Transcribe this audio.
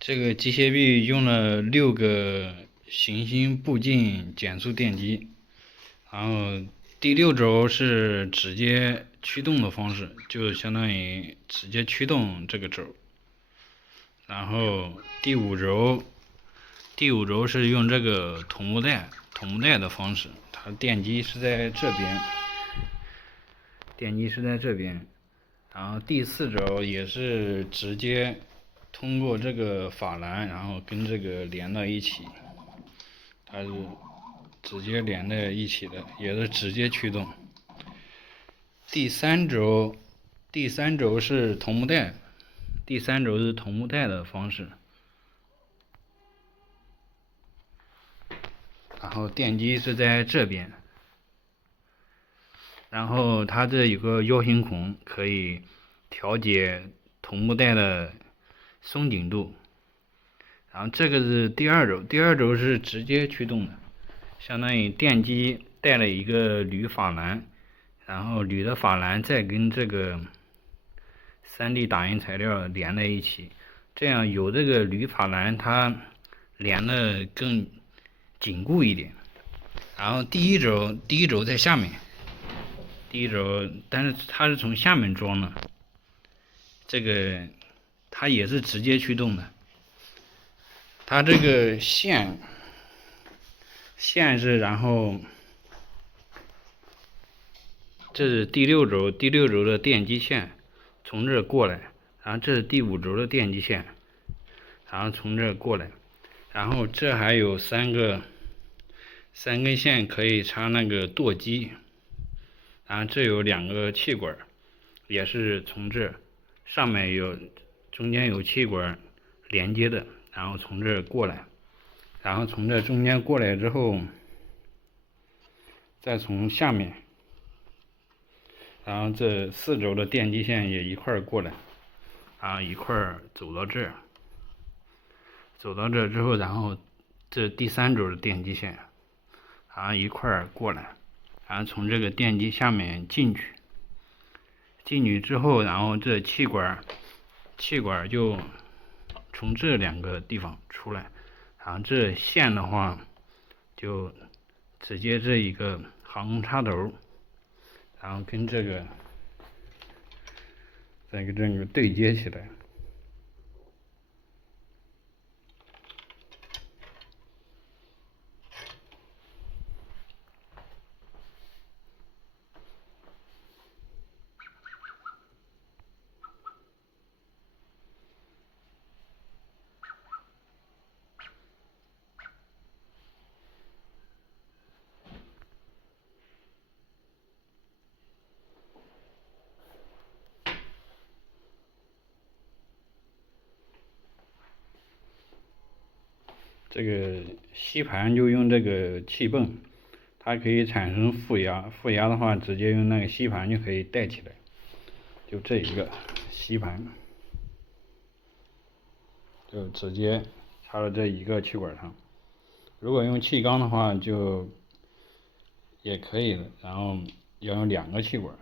这个机械臂用了6个行星步进减速电机，然后第6轴是直接驱动的方式，就相当于直接驱动这个轴。然后第5轴是用这个同步带的方式，它电机是在这边，然后第4轴也是直接通过这个法兰，然后跟这个连到一起，它是直接连在一起的，也是直接驱动。第三轴是同步带，的方式。然后电机是在这边，然后它这有个腰形孔，可以调节同步带的松紧度。然后这个是第2轴是直接驱动的，相当于电机带了一个铝法兰，然后铝的法兰再跟这个 3D 打印材料连在一起，这样有这个铝法兰它连的更紧固一点。然后第一轴在下面，但是它是从下面装的，这个它也是直接驱动的。它这个线是，然后这是第6轴的电机线从这过来，然后这是第5轴的电机线，然后从这过来，然后这还有3根线可以插那个舵机，然后这有2个气管，也是从这上面中间有气管连接的，然后从这过来，然后从这中间过来之后，再从下面，然后这4轴的电机线也一块过来，然后一块走到这之后，然后这第3轴的电机线，然后一块过来，然后从这个电机下面进去之后，然后这气管就从这2个地方出来，然后这线的话就直接这一个航空插头，然后跟这个再跟这个对接起来。这个吸盘就用这个气泵，它可以产生负压，负压的话直接用那个吸盘就可以带起来，就这一个吸盘，就直接插到这一个气管上。如果用气缸的话就也可以了，然后要用2个气管。